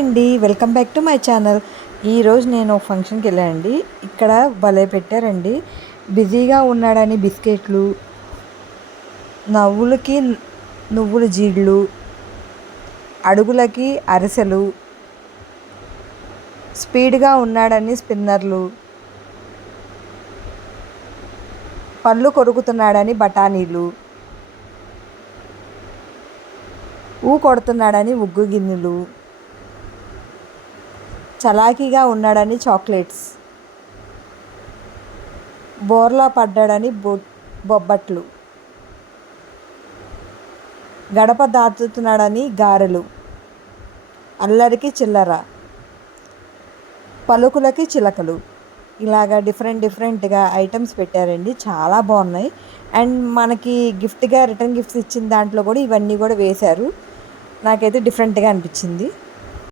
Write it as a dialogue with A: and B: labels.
A: అండి. Welcome back to my channel. ఈరోజు నేను ఒక ఫంక్షన్కి వెళ్ళానండి ఇక్కడ భలే పెట్టారండి. బిజీగా ఉన్నాడని బిస్కెట్లు నవ్వులకి నువ్వుల జీడ్లు అడుగులకి అరిసెలు స్పీడ్గా ఉన్నాడని స్పిన్నర్లు పళ్ళు కొరుకుతున్నాడని బఠానీలు ఊ కొడుతున్నాడని ఉగ్గు గిన్నెలు చలాకీగా ఉన్నాడని చాక్లెట్స్. బోర్లా పడ్డాడని బొ బొబ్బట్లు. గడప దాటుతున్నాడని గారెలు. అల్లరికి చిల్లర. పలుకులకి చిలకలు. ఇలాగా డిఫరెంట్ డిఫరెంట్గా ఐటమ్స్ పెట్టారండి. చాలా బాగున్నాయి. అండ్ మనకి గిఫ్ట్గా రిటర్న్ గిఫ్ట్స్ ఇచ్చిన దాంట్లో కూడా ఇవన్నీ కూడా వేశారు. నాకైతే డిఫరెంట్గా అనిపించింది.